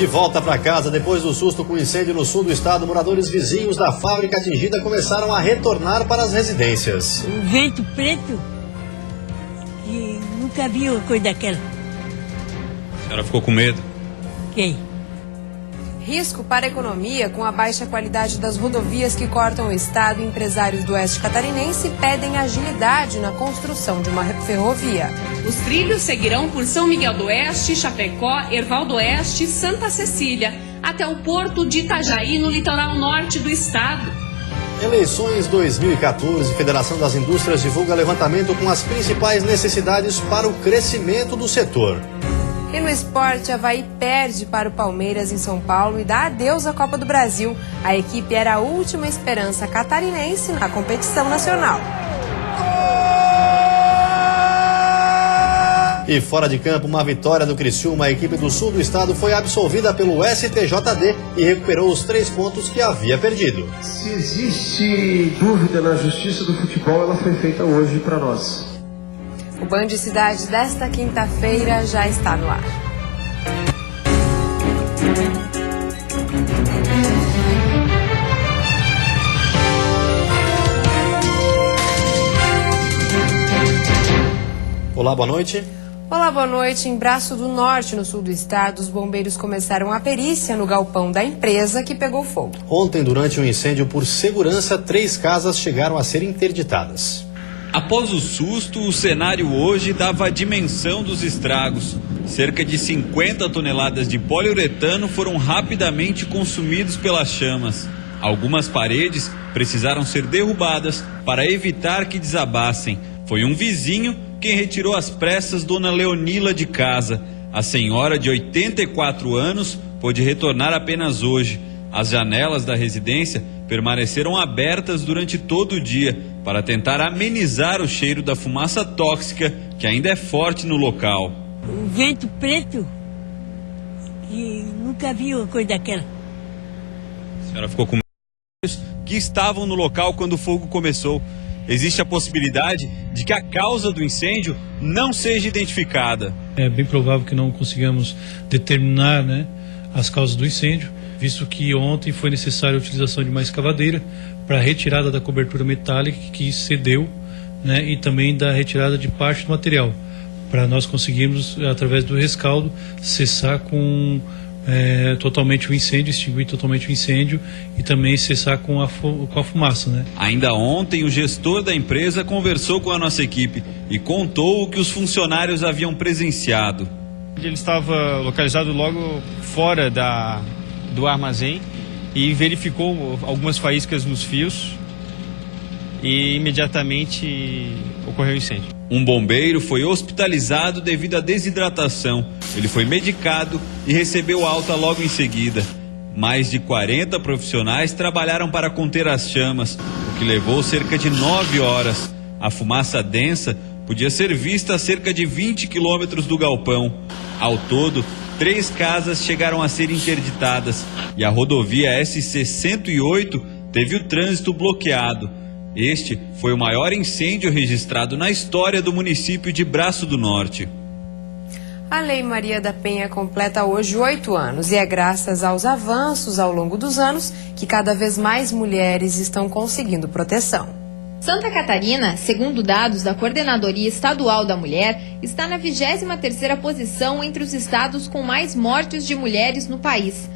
De volta para casa, depois do susto com o incêndio no sul do estado, moradores vizinhos da fábrica atingida começaram a retornar para as residências. Um vento preto, que nunca vi uma coisa daquela. A senhora ficou com medo? Quem? Risco para a economia com a baixa qualidade das rodovias que cortam o estado. Empresários do oeste catarinense pedem agilidade na construção de uma ferrovia. Os trilhos seguirão por São Miguel do Oeste, Chapecó, Erval do Oeste e Santa Cecília, até o porto de Itajaí, no litoral norte do estado. Eleições 2014, Federação das Indústrias divulga levantamento com as principais necessidades para o crescimento do setor. E no esporte, Avaí perde para o Palmeiras em São Paulo e dá adeus à Copa do Brasil. A equipe era a última esperança catarinense na competição nacional. E fora de campo, uma vitória do Criciúma. A equipe do sul do estado foi absolvida pelo STJD e recuperou os 3 pontos que havia perdido. Se existe dúvida na justiça do futebol, ela foi feita hoje para nós. O Band Cidade desta quinta-feira já está no ar. Olá, boa noite. Olá, boa noite. Em Braço do Norte, no sul do estado, os bombeiros começaram a perícia no galpão da empresa que pegou fogo. Ontem, durante um incêndio por segurança, 3 casas chegaram a ser interditadas. Após o susto, o cenário hoje dava a dimensão dos estragos. Cerca de 50 toneladas de poliuretano foram rapidamente consumidos pelas chamas. Algumas paredes precisaram ser derrubadas para evitar que desabassem. Foi um vizinho quem retirou às pressas Dona Leonila de casa. A senhora, de 84 anos, pôde retornar apenas hoje. As janelas da residência permaneceram abertas durante todo o dia para tentar amenizar o cheiro da fumaça tóxica que ainda é forte no local. Um vento preto, que nunca vi uma coisa daquela. A senhora ficou com medo que estavam no local quando o fogo começou. Existe a possibilidade de que a causa do incêndio não seja identificada. É bem provável que não consigamos determinar, as causas do incêndio, visto que ontem foi necessária a utilização de uma escavadeira para a retirada da cobertura metálica que cedeu, e também da retirada de parte do material, para nós conseguirmos, através do rescaldo, cessar totalmente o incêndio, extinguir totalmente o incêndio e também cessar com a fumaça. Ainda ontem, o gestor da empresa conversou com a nossa equipe e contou o que os funcionários haviam presenciado. Ele estava localizado logo fora do armazém e verificou algumas faíscas nos fios e imediatamente ocorreu o incêndio. Um bombeiro foi hospitalizado devido à desidratação. Ele foi medicado e recebeu alta logo em seguida. Mais de 40 profissionais trabalharam para conter as chamas, o que levou cerca de 9 horas. A fumaça densa podia ser vista a cerca de 20 quilômetros do galpão. Ao todo, 3 casas chegaram a ser interditadas e a rodovia SC-108 teve o trânsito bloqueado. Este foi o maior incêndio registrado na história do município de Braço do Norte. A Lei Maria da Penha completa hoje 8 anos e é graças aos avanços ao longo dos anos que cada vez mais mulheres estão conseguindo proteção. Santa Catarina, segundo dados da Coordenadoria Estadual da Mulher, está na 23ª posição entre os estados com mais mortes de mulheres no país.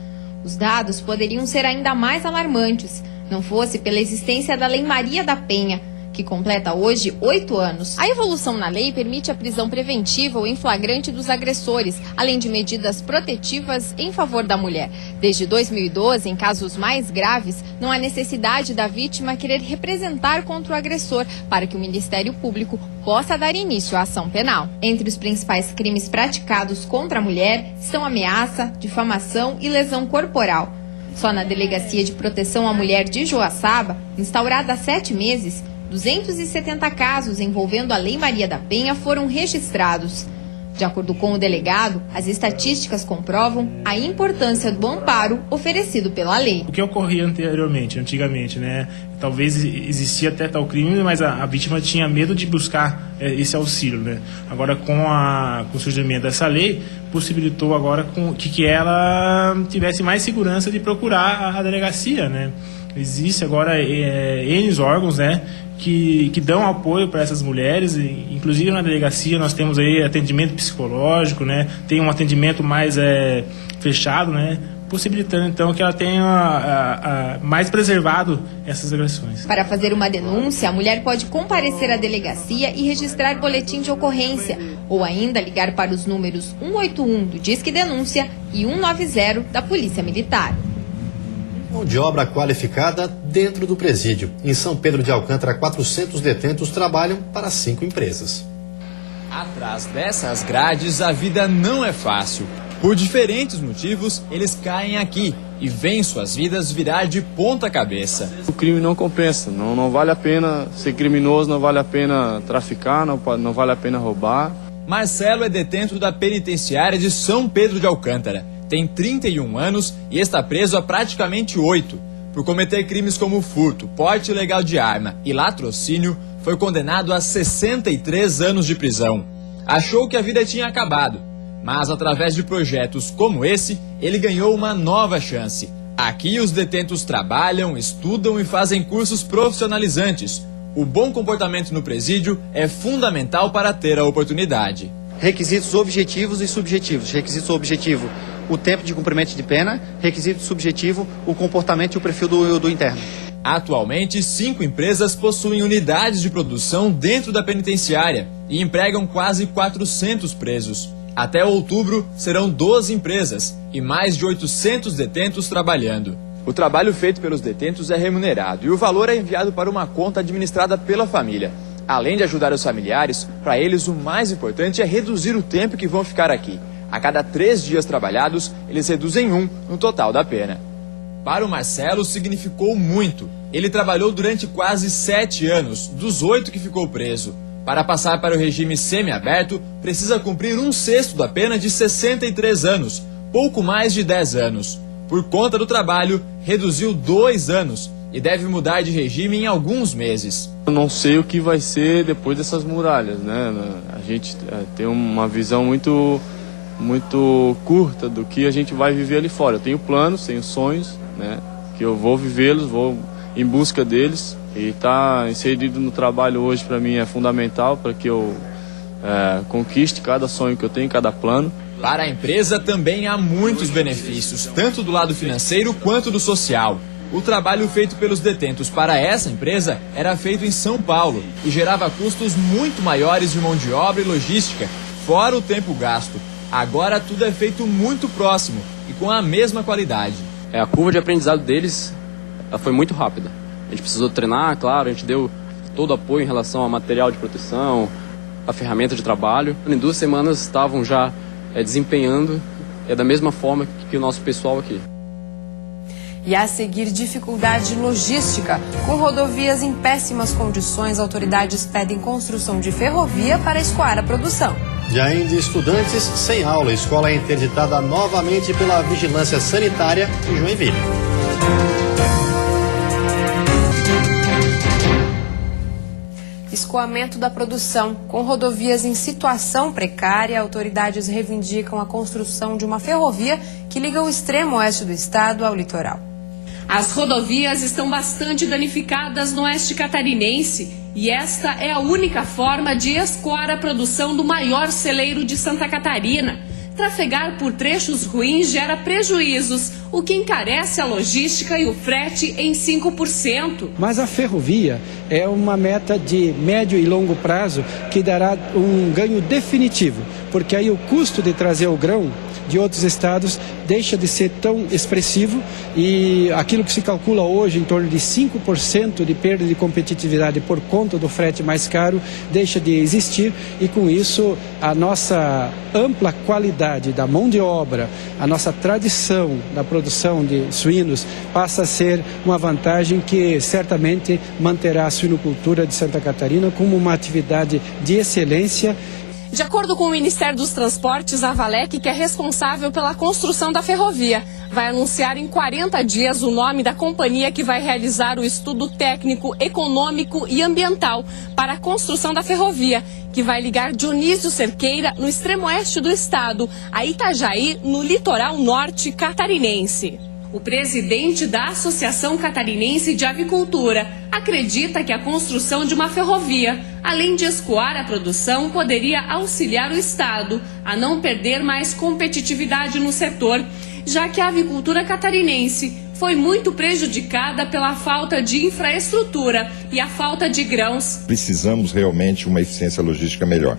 Os dados poderiam ser ainda mais alarmantes, não fosse pela existência da Lei Maria da Penha, que completa hoje 8 anos. A evolução na lei permite a prisão preventiva ou em flagrante dos agressores, além de medidas protetivas em favor da mulher. Desde 2012, em casos mais graves, não há necessidade da vítima querer representar contra o agressor para que o Ministério Público possa dar início à ação penal. Entre os principais crimes praticados contra a mulher estão ameaça, difamação e lesão corporal. Só na Delegacia de Proteção à Mulher de Joaçaba, instaurada há 7 meses, 270 casos envolvendo a Lei Maria da Penha foram registrados. De acordo com o delegado, as estatísticas comprovam a importância do amparo oferecido pela lei. O que ocorria antigamente, talvez existia até tal crime, mas a vítima tinha medo de buscar esse auxílio, Agora, com o surgimento dessa lei, possibilitou agora que ela tivesse mais segurança de procurar a delegacia, né? Existe agora N órgãos, né, que dão apoio para essas mulheres, inclusive na delegacia nós temos aí atendimento psicológico, né, tem um atendimento mais fechado, né, possibilitando então que ela tenha mais preservado essas agressões. Para fazer uma denúncia, a mulher pode comparecer à delegacia e registrar boletim de ocorrência, ou ainda ligar para os números 181 do Disque Denúncia e 190 da Polícia Militar. Mão de obra qualificada dentro do presídio. Em São Pedro de Alcântara, 400 detentos trabalham para 5 empresas. Atrás dessas grades, a vida não é fácil. Por diferentes motivos, eles caem aqui e veem suas vidas virar de ponta cabeça. O crime não compensa, não vale a pena ser criminoso, não vale a pena traficar, não vale a pena roubar. Marcelo é detento da penitenciária de São Pedro de Alcântara. Tem 31 anos e está preso há praticamente 8. Por cometer crimes como furto, porte ilegal de arma e latrocínio, foi condenado a 63 anos de prisão. Achou que a vida tinha acabado, mas através de projetos como esse, ele ganhou uma nova chance. Aqui os detentos trabalham, estudam e fazem cursos profissionalizantes. O bom comportamento no presídio é fundamental para ter a oportunidade. Requisitos objetivos e subjetivos. Requisito objetivo, o tempo de cumprimento de pena. Requisito subjetivo, o comportamento e o perfil do interno. Atualmente, 5 empresas possuem unidades de produção dentro da penitenciária e empregam quase 400 presos. Até outubro, serão 12 empresas e mais de 800 detentos trabalhando. O trabalho feito pelos detentos é remunerado e o valor é enviado para uma conta administrada pela família. Além de ajudar os familiares, para eles o mais importante é reduzir o tempo que vão ficar aqui. A cada 3 dias trabalhados, eles reduzem 1 no total da pena. Para o Marcelo, significou muito. Ele trabalhou durante quase 7 anos, dos 8 que ficou preso. Para passar para o regime semiaberto, precisa cumprir 1/6 da pena de 63 anos, pouco mais de 10 anos. Por conta do trabalho, reduziu 2 anos e deve mudar de regime em alguns meses. Eu não sei o que vai ser depois dessas muralhas, né? A gente tem uma visão muito curta do que a gente vai viver ali fora. Eu tenho planos, tenho sonhos, né? Que eu vou vivê-los, vou em busca deles. E estar inserido no trabalho hoje para mim é fundamental para que eu conquiste cada sonho que eu tenho, cada plano. Para a empresa também há muitos benefícios, tanto do lado financeiro quanto do social. O trabalho feito pelos detentos para essa empresa era feito em São Paulo e gerava custos muito maiores de mão de obra e logística, fora o tempo gasto. Agora tudo é feito muito próximo e com a mesma qualidade. A curva de aprendizado deles foi muito rápida. A gente precisou treinar, claro, a gente deu todo o apoio em relação ao material de proteção, a ferramenta de trabalho. Em 2 semanas estavam já desempenhando da mesma forma que o nosso pessoal aqui. E a seguir, dificuldade logística. Com rodovias em péssimas condições, autoridades pedem construção de ferrovia para escoar a produção. E ainda estudantes sem aula. A escola é interditada novamente pela Vigilância Sanitária em Joinville. Escoamento da produção. Com rodovias em situação precária, autoridades reivindicam a construção de uma ferrovia que liga o extremo oeste do estado ao litoral. As rodovias estão bastante danificadas no oeste catarinense e esta é a única forma de escoar a produção do maior celeiro de Santa Catarina. Trafegar por trechos ruins gera prejuízos, o que encarece a logística e o frete em 5%. Mas a ferrovia é uma meta de médio e longo prazo que dará um ganho definitivo, porque aí o custo de trazer o grão de outros estados deixa de ser tão expressivo e aquilo que se calcula hoje em torno de 5% de perda de competitividade por conta do frete mais caro deixa de existir e com isso a nossa ampla qualidade da mão de obra, a nossa tradição da produção de suínos passa a ser uma vantagem que certamente manterá a suinocultura de Santa Catarina como uma atividade de excelência. De acordo com o Ministério dos Transportes, a Valec, que é responsável pela construção da ferrovia, vai anunciar em 40 dias o nome da companhia que vai realizar o estudo técnico, econômico e ambiental para a construção da ferrovia, que vai ligar Dionísio Cerqueira, no extremo oeste do estado, a Itajaí, no litoral norte catarinense. O presidente da Associação Catarinense de Avicultura acredita que a construção de uma ferrovia, além de escoar a produção, poderia auxiliar o estado a não perder mais competitividade no setor, já que a avicultura catarinense foi muito prejudicada pela falta de infraestrutura e a falta de grãos. Precisamos realmente uma eficiência logística melhor.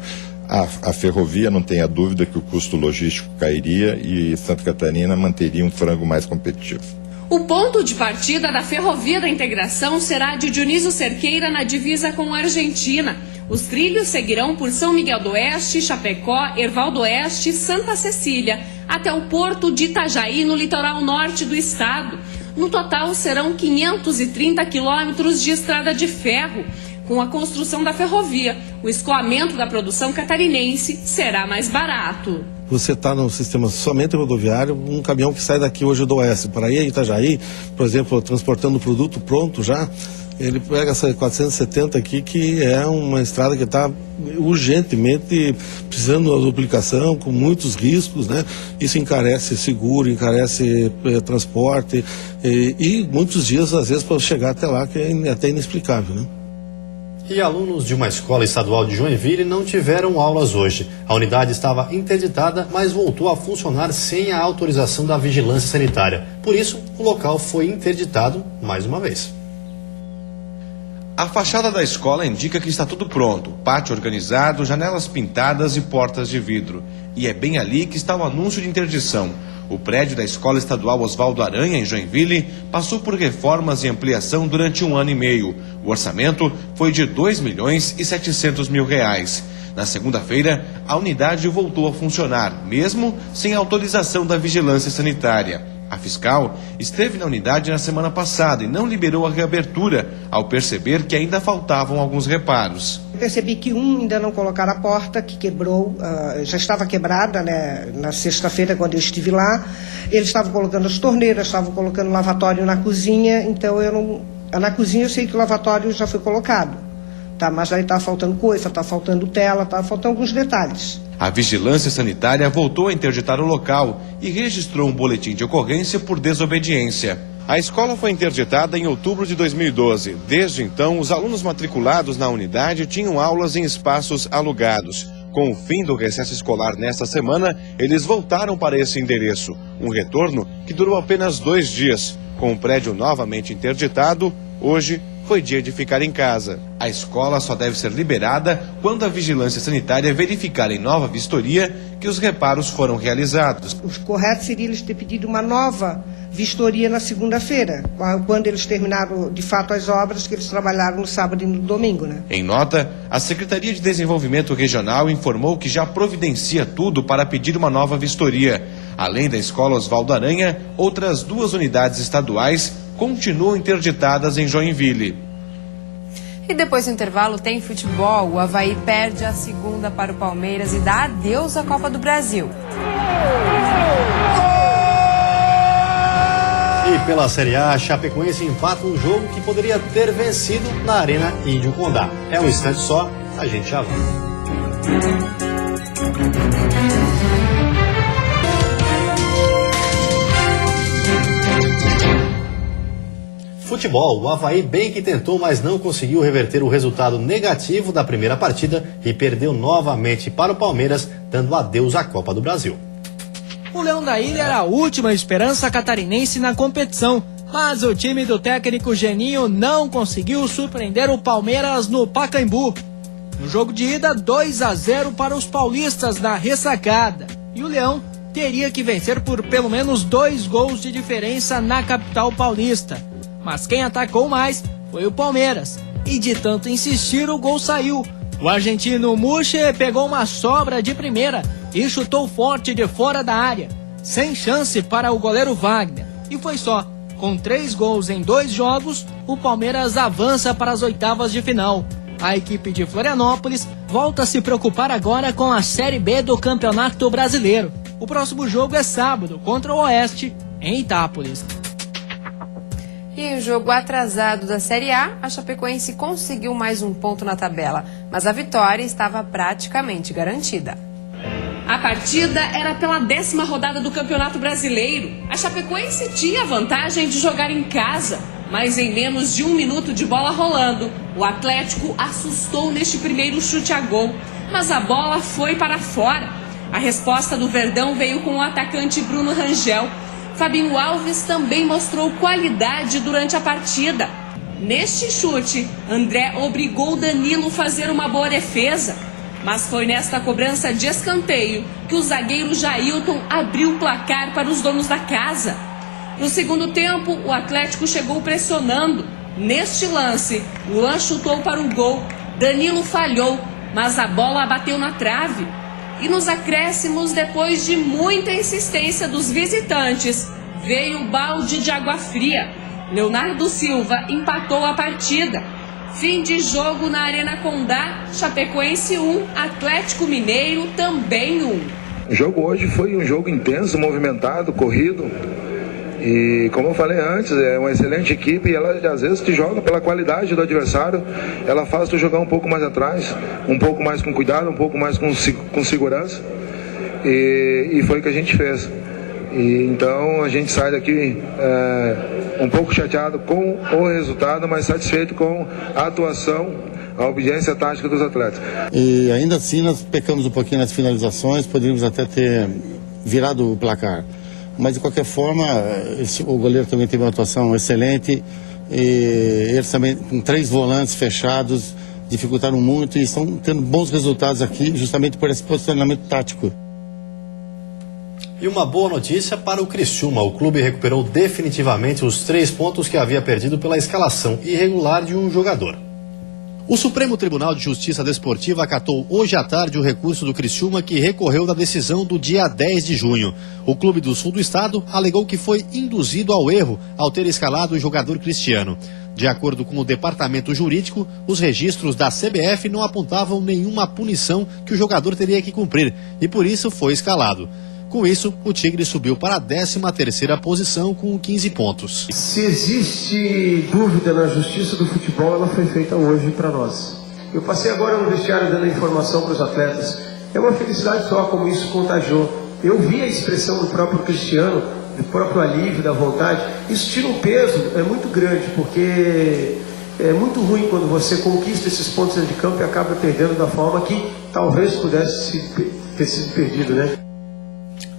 A ferrovia, não tenha dúvida que o custo logístico cairia e Santa Catarina manteria um frango mais competitivo. O ponto de partida da Ferrovia da Integração será de Dionísio Cerqueira, na divisa com a Argentina. Os trilhos seguirão por São Miguel do Oeste, Chapecó, Erval do Oeste e Santa Cecília, até o porto de Itajaí, no litoral norte do estado. No total, serão 530 quilômetros de estrada de ferro. Com a construção da ferrovia, o escoamento da produção catarinense será mais barato. Você está no sistema somente rodoviário, um caminhão que sai daqui hoje do Oeste para ir a Itajaí, por exemplo, transportando produto pronto já, ele pega essa 470 aqui, que é uma estrada que está urgentemente precisando de duplicação, com muitos riscos, né? Isso encarece seguro, encarece transporte e muitos dias, às vezes, para chegar até lá, que é até inexplicável, né? E alunos de uma escola estadual de Joinville não tiveram aulas hoje. A unidade estava interditada, mas voltou a funcionar sem a autorização da vigilância sanitária. Por isso, o local foi interditado mais uma vez. A fachada da escola indica que está tudo pronto. Pátio organizado, janelas pintadas e portas de vidro. E é bem ali que está o anúncio de interdição. O prédio da Escola Estadual Oswaldo Aranha, em Joinville, passou por reformas e ampliação durante 1 ano e meio. O orçamento foi de R$2.700.000. Na segunda-feira, a unidade voltou a funcionar, mesmo sem autorização da vigilância sanitária. A fiscal esteve na unidade na semana passada e não liberou a reabertura, ao perceber que ainda faltavam alguns reparos. Eu percebi que ainda não colocaram a porta, que quebrou, já estava quebrada, né, na sexta-feira, quando eu estive lá. Eles estavam colocando as torneiras, estavam colocando lavatório na cozinha, então na cozinha eu sei que o lavatório já foi colocado. Tá, mas aí está faltando coisa, está faltando tela, está faltando alguns detalhes. A vigilância sanitária voltou a interditar o local e registrou um boletim de ocorrência por desobediência. A escola foi interditada em outubro de 2012. Desde então, os alunos matriculados na unidade tinham aulas em espaços alugados. Com o fim do recesso escolar nesta semana, eles voltaram para esse endereço. Um retorno que durou apenas 2 dias. Com o prédio novamente interditado, hoje foi dia de ficar em casa. A escola só deve ser liberada quando a vigilância sanitária verificar em nova vistoria que os reparos foram realizados. O correto seria eles ter pedido uma nova vistoria na segunda-feira, quando eles terminaram de fato as obras que eles trabalharam no sábado e no domingo, né? Em nota, a Secretaria de Desenvolvimento Regional informou que já providencia tudo para pedir uma nova vistoria. Além da Escola Oswaldo Aranha, outras 2 unidades estaduais continuam interditadas em Joinville. E depois do intervalo tem futebol. O Avaí perde a segunda para o Palmeiras e dá adeus à Copa do Brasil. E pela Série A, a Chapecoense empata um jogo que poderia ter vencido na Arena Índio Condá. É um instante só, a gente já volta. Futebol, o Avaí bem que tentou, mas não conseguiu reverter o resultado negativo da primeira partida e perdeu novamente para o Palmeiras, dando adeus à Copa do Brasil. O Leão da Ilha era a última esperança catarinense na competição, mas o time do técnico Geninho não conseguiu surpreender o Palmeiras no Pacaembu. No jogo de ida, 2-0 para os paulistas na ressacada. E o Leão teria que vencer por pelo menos 2 gols de diferença na capital paulista. Mas quem atacou mais foi o Palmeiras. E de tanto insistir, o gol saiu. O argentino Muche pegou uma sobra de primeira e chutou forte de fora da área, sem chance para o goleiro Wagner. E foi só. Com 3 gols em 2 jogos, o Palmeiras avança para as oitavas de final. A equipe de Florianópolis volta a se preocupar agora com a Série B do Campeonato Brasileiro. O próximo jogo é sábado, contra o Oeste, em Itápolis. E em jogo atrasado da Série A, a Chapecoense conseguiu mais um ponto na tabela, mas a vitória estava praticamente garantida. A partida era pela 10ª rodada do Campeonato Brasileiro. A Chapecoense tinha a vantagem de jogar em casa, mas em menos de 1 minuto de bola rolando, o Atlético assustou neste primeiro chute a gol, mas a bola foi para fora. A resposta do Verdão veio com o atacante Bruno Rangel. Fabinho Alves também mostrou qualidade durante a partida. Neste chute, André obrigou Danilo a fazer uma boa defesa. Mas foi nesta cobrança de escanteio que o zagueiro Jailton abriu o placar para os donos da casa. No segundo tempo, o Atlético chegou pressionando. Neste lance, Luan chutou para o gol, Danilo falhou, mas a bola bateu na trave. E nos acréscimos, depois de muita insistência dos visitantes, veio o balde de água fria. Leonardo Silva empatou a partida. Fim de jogo na Arena Condá, Chapecoense 1, Atlético Mineiro também 1. O jogo hoje foi um jogo intenso, movimentado, corrido. E como eu falei antes, é uma excelente equipe e ela às vezes te joga pela qualidade do adversário, ela faz tu jogar um pouco mais atrás, um pouco mais com cuidado, um pouco mais com segurança. E foi o que a gente fez. E então a gente sai daqui um pouco chateado com o resultado, mas satisfeito com a atuação, a obediência tática dos atletas. E ainda assim nós pecamos um pouquinho nas finalizações, poderíamos até ter virado o placar. Mas de qualquer forma, o goleiro também teve uma atuação excelente, e eles também com 3 volantes fechados, dificultaram muito e estão tendo bons resultados aqui justamente por esse posicionamento tático. E uma boa notícia para o Criciúma. O clube recuperou definitivamente os 3 pontos que havia perdido pela escalação irregular de um jogador. O Supremo Tribunal de Justiça Desportiva acatou hoje à tarde o recurso do Criciúma, que recorreu da decisão do dia 10 de junho. O clube do sul do estado alegou que foi induzido ao erro ao ter escalado o jogador Cristiano. De acordo com o departamento jurídico, os registros da CBF não apontavam nenhuma punição que o jogador teria que cumprir e por isso foi escalado. Com isso, o Tigre subiu para a 13ª posição com 15 pontos. Se existe dúvida na justiça do futebol, ela foi feita hoje para nós. Eu passei agora no vestiário dando informação para os atletas. É uma felicidade só como isso contagiou. Eu vi a expressão do próprio Cristiano, do próprio alívio, da vontade. Isso tira um peso, é muito grande, porque é muito ruim quando você conquista esses pontos dentro de campo e acaba perdendo da forma que talvez pudesse ter sido perdido, né?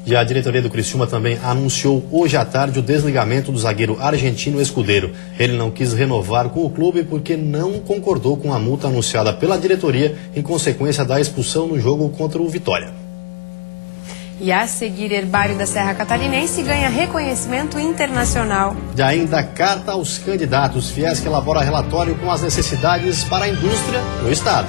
E a diretoria do Criciúma também anunciou hoje à tarde o desligamento do zagueiro argentino Escudeiro. Ele não quis renovar com o clube porque não concordou com a multa anunciada pela diretoria em consequência da expulsão no jogo contra o Vitória. E a seguir, Herbário da Serra Catarinense ganha reconhecimento internacional. E ainda carta aos candidatos. Fiesc elabora relatório com as necessidades para a indústria no estado.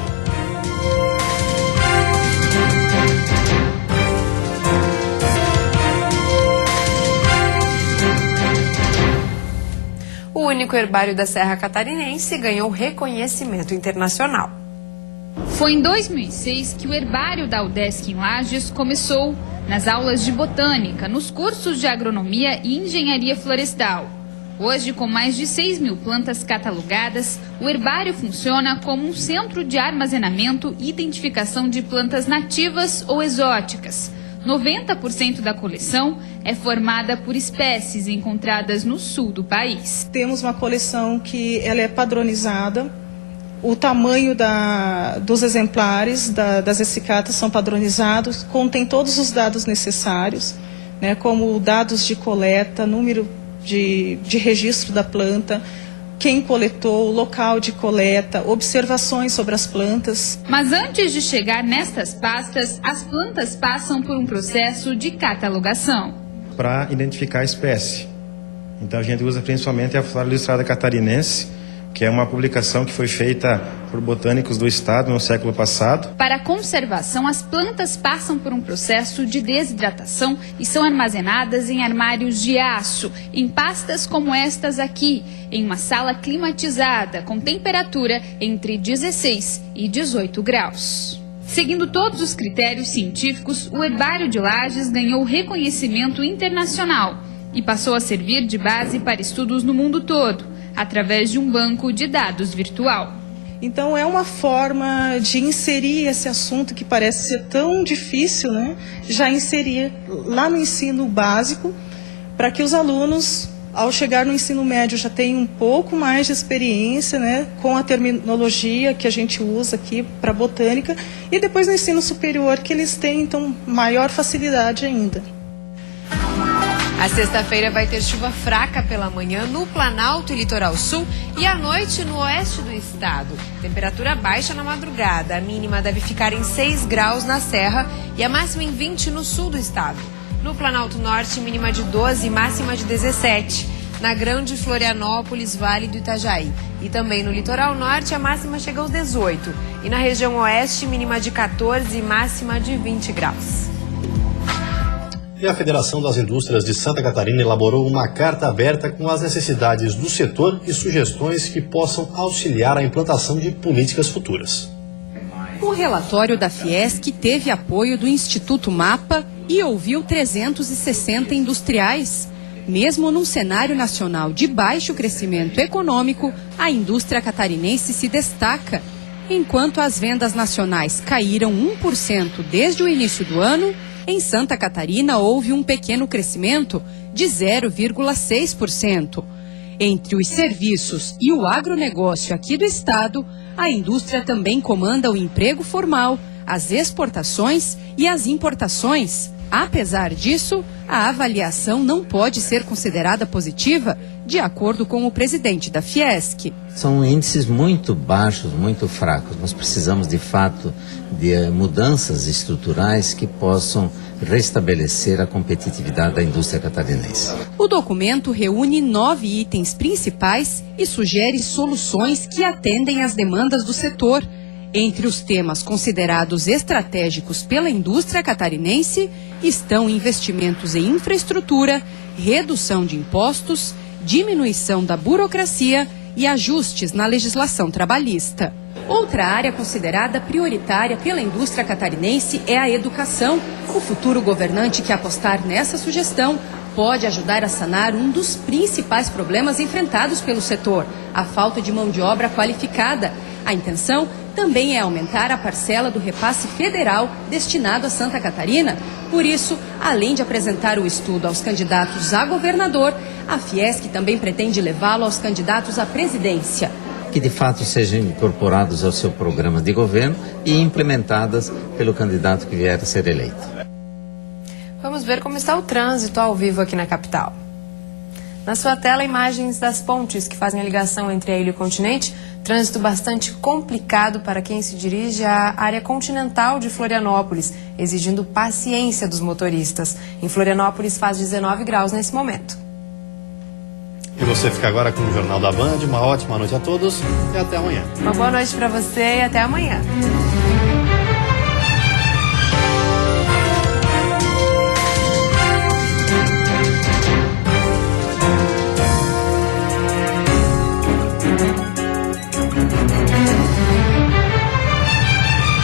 O único herbário da Serra Catarinense ganhou reconhecimento internacional. Foi em 2006 que o herbário da UDESC em Lages começou nas aulas de botânica, nos cursos de agronomia e engenharia florestal. Hoje, com mais de 6.000 plantas catalogadas, o herbário funciona como um centro de armazenamento e identificação de plantas nativas ou exóticas. 90% da coleção é formada por espécies encontradas no sul do país. Temos uma coleção que ela é padronizada, o tamanho dos exemplares das essicatas são padronizados, contém todos os dados necessários, né, como dados de coleta, número de registro da planta, quem coletou, local de coleta, observações sobre as plantas. Mas antes de chegar nestas pastas, as plantas passam por um processo de catalogação. Para identificar a espécie. Então a gente usa principalmente a Flora Ilustrada Catarinense, que é uma publicação que foi feita por botânicos do estado no século passado. Para a conservação, as plantas passam por um processo de desidratação e são armazenadas em armários de aço, em pastas como estas aqui, em uma sala climatizada, com temperatura entre 16 e 18 graus. Seguindo todos os critérios científicos, o Herbário de Lages ganhou reconhecimento internacional e passou a servir de base para estudos no mundo todo, através de um banco de dados virtual. Então é uma forma de inserir esse assunto que parece ser tão difícil, né? Já inserir lá no ensino básico, para que os alunos, ao chegar no ensino médio, já tenham um pouco mais de experiência, né, com a terminologia que a gente usa aqui para botânica, e depois no ensino superior que eles tenham então maior facilidade ainda. A sexta-feira vai ter chuva fraca pela manhã no Planalto e Litoral Sul e à noite no oeste do estado. Temperatura baixa na madrugada. A mínima deve ficar em 6 graus na Serra e a máxima em 20 no sul do estado. No Planalto Norte, mínima de 12 e máxima de 17. Na Grande Florianópolis, Vale do Itajaí. E também no Litoral Norte, a máxima chega aos 18. E na região oeste, mínima de 14 e máxima de 20 graus. E a Federação das Indústrias de Santa Catarina elaborou uma carta aberta com as necessidades do setor e sugestões que possam auxiliar a implantação de políticas futuras. O relatório da Fiesc teve apoio do Instituto Mapa e ouviu 360 industriais. Mesmo num cenário nacional de baixo crescimento econômico, a indústria catarinense se destaca. Enquanto as vendas nacionais caíram 1% desde o início do ano, em Santa Catarina houve um pequeno crescimento de 0,6%. Entre os serviços e o agronegócio aqui do estado, a indústria também comanda o emprego formal, as exportações e as importações. Apesar disso, a avaliação não pode ser considerada positiva, de acordo com o presidente da Fiesc. São índices muito baixos, muito fracos. Nós precisamos, de fato, de mudanças estruturais que possam restabelecer a competitividade da indústria catarinense. O documento reúne 9 itens principais e sugere soluções que atendem às demandas do setor. Entre os temas considerados estratégicos pela indústria catarinense estão investimentos em infraestrutura, redução de impostos, diminuição da burocracia e ajustes na legislação trabalhista. Outra área considerada prioritária pela indústria catarinense é a educação. O futuro governante que apostar nessa sugestão pode ajudar a sanar um dos principais problemas enfrentados pelo setor, a falta de mão de obra qualificada. A intenção também é aumentar a parcela do repasse federal destinado a Santa Catarina. Por isso, além de apresentar o estudo aos candidatos a governador, a Fiesc também pretende levá-lo aos candidatos à presidência. Que de fato sejam incorporados ao seu programa de governo e implementadas pelo candidato que vier a ser eleito. Vamos ver como está o trânsito ao vivo aqui na capital. Na sua tela, imagens das pontes que fazem a ligação entre a ilha e o continente. Trânsito bastante complicado para quem se dirige à área continental de Florianópolis, exigindo paciência dos motoristas. Em Florianópolis faz 19 graus nesse momento. E você fica agora com o Jornal da Band. Uma ótima noite a todos e até amanhã. Uma boa noite para você e até amanhã.